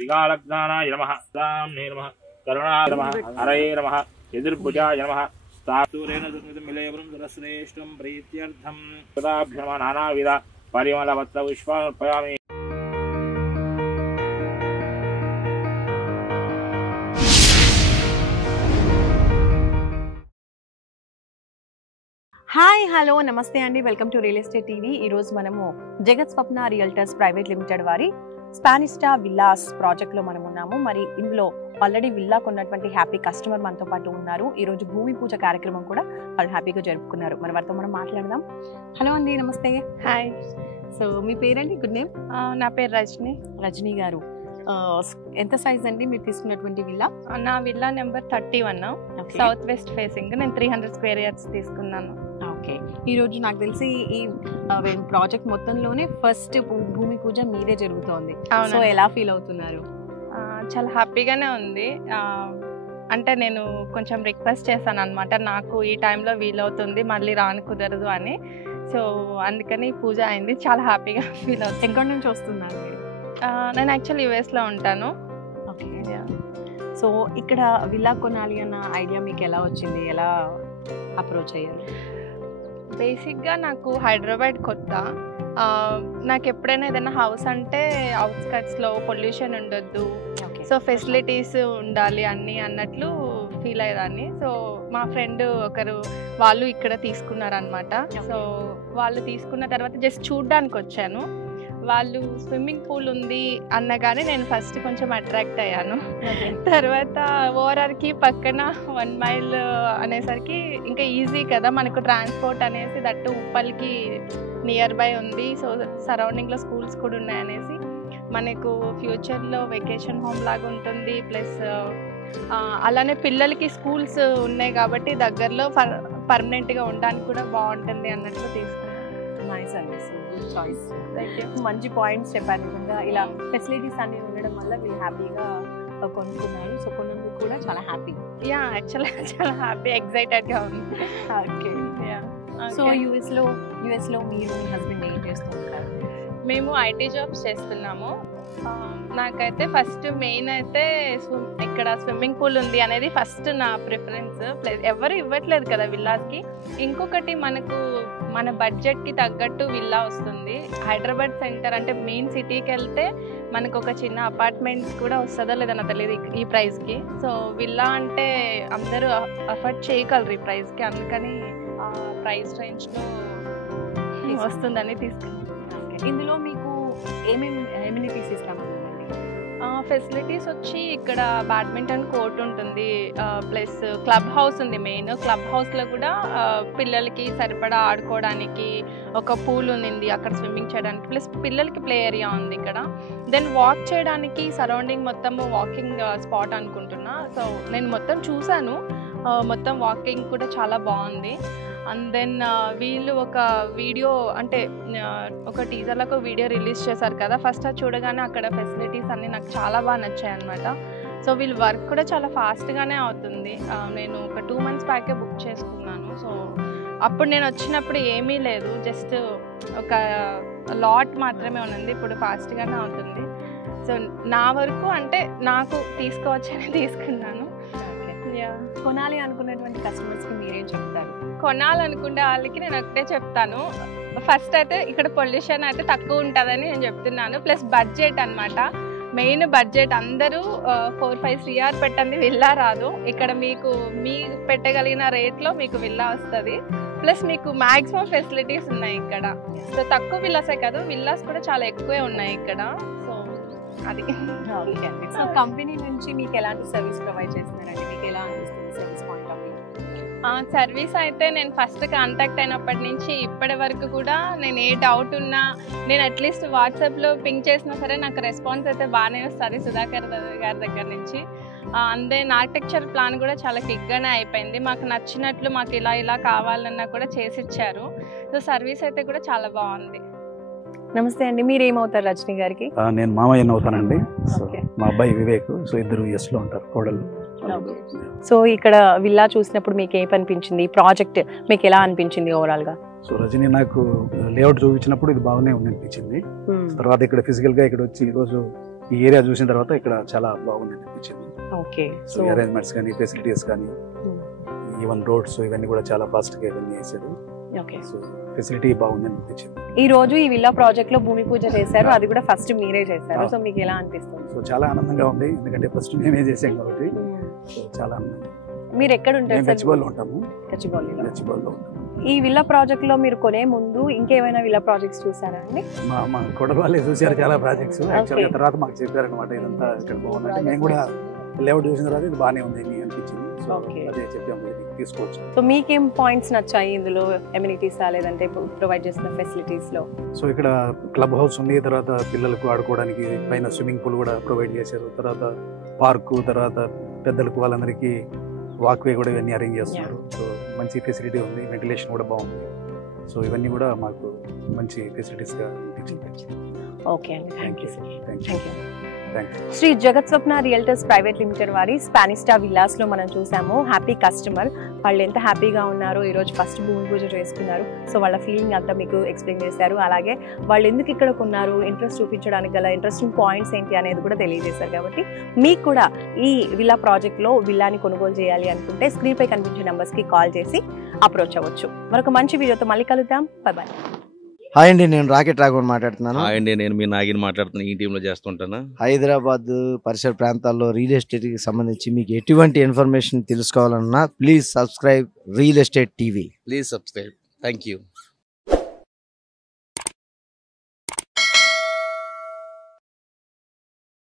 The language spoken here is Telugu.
విగాలజ్ఞానాయ నమః దామ్నే నమః కరుణాయ నమః హరయే నమః యదుర్భుజాయ నమః స్థాతూరేణ దుర్మిలేవరం దురశ్రేష్టం ప్రీత్యర్థం సదాభ్యమ నానావిధ పరిమళవత్త పుష్పార్పయామి. హాయ్ హలో నమస్తే అండి, welcome to real estate TV. ఈరోజు మనము జగత్ స్వప్న రియల్టర్స్ ప్రైవేట్ లిమిటెడ్ వారి స్పానిస్టా విల్లాస్ ప్రాజెక్ట్లో మనం ఉన్నాము. మరి ఇందులో ఆల్రెడీ విల్లా కొన్నటువంటి హ్యాపీ కస్టమర్ మనతో పాటు ఉన్నారు. ఈరోజు భూమి పూజ కార్యక్రమం కూడా వాళ్ళు హ్యాపీగా జరుపుకున్నారు. మరి వారితో మనం మాట్లాడదాం. హలో అండి, నమస్తే. హాయ్. సో మీ పేరండి? Good name. నా పేరు రజని. రజనీ గారు, ఎంత సైజ్ అండి మీరు తీసుకున్నటువంటి విల్లా? నా villa number 31, south west facing. నేను 300 స్క్వేర్ యార్డ్స్ తీసుకున్నాను. ఓకే, ఈరోజు నాకు తెలిసి ఈ ప్రాజెక్ట్ మొత్తంలోనే ఫస్ట్ భూమి పూజ మీదే జరుగుతోంది. సో ఎలా ఫీల్ అవుతున్నారు? చాలా హ్యాపీగానే ఉంది. అంటే నేను కొంచెం రిక్వెస్ట్ చేశాను అనమాట, నాకు ఈ టైంలో వీలవుతుంది, మళ్ళీ రాను కుదరదు అని. సో అందుకని పూజ అయింది. చాలా హ్యాపీగా ఫీల్ అవుతుంది. ఎక్కడి నుంచి వస్తున్నారు మీరు? నేను యాక్చువల్లీ యూఎస్లో ఉంటాను. ఓకే. సో ఇక్కడ విల్లా కొనాలి అన్న ఐడియా మీకు ఎలా వచ్చింది? ఎలా అప్రోచ్ అయ్యారు? బేసిక్గా నాకు హైదరాబాద్ కొత్త. నాకు ఎప్పుడైనా ఏదైనా హౌస్ అంటే అవుట్స్కట్స్లో పొల్యూషన్ ఉండొద్దు, సో ఫెసిలిటీస్ ఉండాలి అన్నీ అన్నట్లు ఫీల్ అయ్యేదాన్ని. సో మా ఫ్రెండ్ ఒకరు వాళ్ళు ఇక్కడ తీసుకున్నారనమాట. సో వాళ్ళు తీసుకున్న తర్వాత జస్ట్ చూడ్డానికి వచ్చాను. వాళ్ళు స్విమ్మింగ్ పూల్ ఉంది అన్నగానే నేను ఫస్ట్ కొంచెం అట్రాక్ట్ అయ్యాను. తర్వాత ఓఆర్ఆర్కి పక్కన 1 మైల్ అనేసరికి ఇంకా ఈజీ కదా మనకు ట్రాన్స్పోర్ట్ అనేసి, దట్టు ఉప్పల్కి నియర్ బై ఉంది. సో సరౌండింగ్లో స్కూల్స్ కూడా ఉన్నాయనేసి మనకు ఫ్యూచర్లో వెకేషన్ హోమ్ లాగా ఉంటుంది. ప్లస్ అలానే పిల్లలకి స్కూల్స్ ఉన్నాయి కాబట్టి దగ్గరలో పర్మనెంట్గా ఉండడానికి కూడా బాగుంటుంది అన్నట్లు తీసుకున్నాను. నైస్ అండి, గుడ్ చాయిస్. మంచి పాయింట్స్ చెప్పారు. నిజంగా ఇలా ఫెసిలిటీస్ అన్ని ఉండడం వల్ల వీళ్ళు హ్యాపీగా కొనుక్కున్నారు. సో కొన్నందుకు కూడా చాలా హ్యాపీ. యాక్చువల్గా చాలా హ్యాపీ, ఎక్సైటెడ్గా ఉంది. ఓకే. సో యుఎస్లో మీరు మీ హస్బెండ్ ఏం చేస్తూ ఉంటారు? మేము ఐటీ జాబ్స్ చేస్తున్నాము. నాకైతే ఫస్ట్ మెయిన్ అయితే ఇక్కడ స్విమ్మింగ్ పూల్ ఉంది అనేది ఫస్ట్ నా ప్రిఫరెన్స్. ప్లస్ ఎవరు ఇవ్వట్లేదు కదా విల్లాస్కి. ఇంకొకటి మనకు మన బడ్జెట్కి తగ్గట్టు విల్లా వస్తుంది. హైదరాబాద్ సెంటర్ అంటే మెయిన్ సిటీకి వెళ్తే మనకు ఒక చిన్న అపార్ట్మెంట్స్ కూడా వస్తుందో లేదో నాకు తెలియదు ఈ ప్రైస్కి. సో విల్లా అంటే అందరూ అఫోర్డ్ చేయగలరు ఈ ప్రైస్కి, అందుకని ప్రైస్ రేంజ్లో వస్తుందని తీసుకున్నాను. ఇందులో మీకు ఏమేమి ఎమ్యూనిటీస్ ఇస్తామండి? ఫెసిలిటీస్ వచ్చి ఇక్కడ బ్యాడ్మింటన్ కోర్ట్ ఉంటుంది, ప్లస్ క్లబ్ హౌస్ ఉంది. మెయిన్ క్లబ్ హౌస్లో కూడా పిల్లలకి సరిపడా ఆడుకోవడానికి ఒక పూల్ ఉంది, అక్కడ స్విమ్మింగ్ చేయడానికి, ప్లస్ పిల్లలకి ప్లే ఏరియా ఉంది ఇక్కడ. దెన్ వాక్ చేయడానికి సరౌండింగ్ మొత్తము వాకింగ్ స్పాట్ అనుకుంటున్నా. సో నేను మొత్తం చూశాను, మొత్తం వాకింగ్ కూడా చాలా బాగుంది. అండ్ దెన్ వీళ్ళు ఒక వీడియో అంటే ఒక టీజర్లకు వీడియో రిలీజ్ చేశారు కదా, ఫస్ట్ అది చూడగానే అక్కడ ఫెసిలిటీస్ అన్నీ నాకు చాలా బాగా నచ్చాయి అనమాట. సో వీళ్ళు వర్క్ కూడా చాలా ఫాస్ట్గానే అవుతుంది. నేను ఒక 2 months బ్యాకే బుక్ చేసుకున్నాను. సో అప్పుడు నేను వచ్చినప్పుడు ఏమీ లేదు, జస్ట్ ఒక లాట్ మాత్రమే ఉన్నది. ఇప్పుడు ఫాస్ట్గానే అవుతుంది. సో నా వరకు అంటే నాకు తీసుకోవచ్చని తీసుకున్నాను. కొనాలి అనుకున్నటువంటి కస్టమర్స్కి మీరేం చెప్తారు? కొనాలనుకునే వాళ్ళకి నేను ఒకటే చెప్తాను, ఫస్ట్ అయితే ఇక్కడ పొల్యూషన్ అయితే తక్కువ ఉంటుందని నేను చెప్తున్నాను. ప్లస్ బడ్జెట్ అనమాట, మెయిన్ బడ్జెట్. అందరూ 4-5 CR పెట్టండి విల్లా రాదు. ఇక్కడ మీకు పెట్టగలిగిన రేట్లో మీకు విల్లా వస్తుంది. ప్లస్ మీకు మ్యాక్సిమం ఫెసిలిటీస్ ఉన్నాయి ఇక్కడ. సో తక్కువ విల్లాసే కాదు, విల్లాస్ కూడా చాలా ఎక్కువే ఉన్నాయి ఇక్కడ. సో అది. ఓకే అండి. సో కంపెనీ నుంచి మీకు ఎలాంటి సర్వీస్ ప్రొవైడ్ చేస్తున్నారండి? మీకు ఎలా అనిపిస్తుంది service point of view? Service అయితే నేను ఫస్ట్ కాంటాక్ట్ అయినప్పటి నుంచి ఇప్పటి వరకు కూడా నేను ఏ డౌట్ ఉన్నా నేను అట్లీస్ట్ వాట్సాప్లో పింక్ చేసినా సరే నాకు రెస్పాన్స్ అయితే బాగానే వస్తుంది సుధాకర్ గారి దగ్గర నుంచి. అందే ఆర్కిటెక్చర్ ప్లాన్ కూడా చాలా క్విక్గానే అయిపోయింది. మాకు నచ్చినట్లు మాకు ఇలా కావాలన్నా కూడా చేసి ఇచ్చారు. సో సర్వీస్ అయితే కూడా చాలా బాగుంది. నమస్తే అండి, మీరు ఏమవుతారు రజనీ గారికి? నేను మామయ్యని అవుతానండి. సో మా అబ్బాయి వివేక్. సో ఇద్దరు యూఎస్లో ఉంటారు, కోడలు. సో ఇక్కడ విల్లా చూసినప్పుడు మీకు ఏమనిపించింది? ఈ ప్రాజెక్ట్ మీకు ఎలా అనిపించింది ఓవరాల్గా? సో రజనీ నాకు లేఅవుట్ చూపించినప్పుడు ఇది బాగానే ఉంది అనిపించింది. తర్వాత ఇక్కడ ఫిజికల్గా ఇక్కడ వచ్చి ఈరోజు ఈ ఏరియా చూసిన తర్వాత ఇక్కడ చాలా బాగుంది అనిపించింది. ఓకే. సో అరేంజ్మెంట్స్ కానీ ఫెసిలిటీస్ కానీ ఈవెన్ రోడ్స్ ఇవన్నీ కూడా చాలా ఫాస్ట్ గా ఇవన్నీ వేసారు. ఓకే. సో ఫెసిలిటీ బాగుంది అనిపించింది. ఈ రోజు ఈ విల్లా ప్రాజెక్ట్ లో భూమి పూజ చేశారు, అది కూడా ఫస్ట్ మీరే చేశారు. సో మీకు ఎలా అనిపిస్తుంది? సో చాలా ఆనందంగా ఉంది, ఎందుకంటే ఫస్ట్ మేమే చేసాం కాబట్టి. సో చాలా ఆనందంగా. మీరు ఎక్కడ ఉంటారు? గచ్చిబౌలిలో ఉంటాము. గచ్చిబౌలిలో. ఈ విల్లా ప్రాజెక్ట్ లో మీరు కొనే ముందు ఇంకేమైనా విల్లా ప్రాజెక్ట్స్ చూసారా అండి? మా కొడలు వాళ్ళే చూసారు చాలా ప్రాజెక్ట్స్. యాక్చువల్గా తర్వాత మాకు చెప్పారనమాట ఇదంతా ఇక్కడ బాగుందంటే, మేము కూడా లేఅవుట్ చూసిన తర్వాత ఇది బాగానే ఉంది అని అనిపించింది. సో అదే చెప్పాము తీసుకోవచ్చు. సో మీకేం పాయింట్స్ నచ్చాయి ఇందులో? ఎమ్యూనిటీస్ లేదంటే ప్రొవైడ్ చేసిన ఫెసిలిటీస్ లో? సో ఇక్కడ క్లబ్ హౌస్ ఉంది, తర్వాత పిల్లలకు ఆడుకోవడానికి పైన స్విమ్మింగ్ పూల్ కూడా ప్రొవైడ్ చేశారు, తర్వాత పార్కు, తర్వాత పెద్దలకు వాళ్ళందరికీ వాక్వే కూడా ఇవన్నీ అరేంజ్ చేస్తున్నారు. సో మంచి ఫెసిలిటీ ఉంది, వెంటిలేషన్ కూడా బాగుంది. సో ఇవన్నీ కూడా మాకు మంచి ఫెసిలిటీస్గా అనిపించింది. ఓకే అండి, thank you. Thank you. Shri Jagat Swapna realtors private limited వారి స్పానిస్టా విల్లాస్ లో మనం చూసాము. హ్యాపీ కస్టమర్, వాళ్ళు ఎంత హ్యాపీగా ఉన్నారో, ఈరోజు ఫస్ట్ భూమి పూజ చేసుకున్నారు. సో వాళ్ళ ఫీలింగ్ అంతా మీకు ఎక్స్ప్లెయిన్ చేశారు. అలాగే వాళ్ళు ఎందుకు ఇక్కడ కొన్నారు, ఇంట్రెస్ట్ చూపించడానికి గల ఇంట్రెస్టింగ్ పాయింట్స్ ఏంటి అనేది కూడా తెలియజేశారు. కాబట్టి మీకు కూడా ఈ విల్లా ప్రాజెక్ట్ లో విల్లాని కొనుగోలు చేయాలి అనుకుంటే స్క్రీన్ పై కనిపించే నెంబర్స్ కి కాల్ చేసి అప్రోచ్ అవ్వచ్చు. మరొక మంచి వీడియోతో మళ్ళీ కలుద్దాం. బాయ్. హాయ్ అండి, నేను రాకెట్ రాఘవన్ మాట్లాడుతున్నాను. హాయ్ అండి, నేను మీ నాగిని మాట్లాడుతున్నాను. ఈ టీంలో చేస్తుంటాను. హైదరాబాద్ పరిసర ప్రాంతాల్లో రియల్ ఎస్టేట్ కి సంబంధించి మీకు ఎటువంటి ఇన్ఫర్మేషన్ తెలుసుకోవాలన్నా please subscribe real estate TV. Please subscribe. Thank you.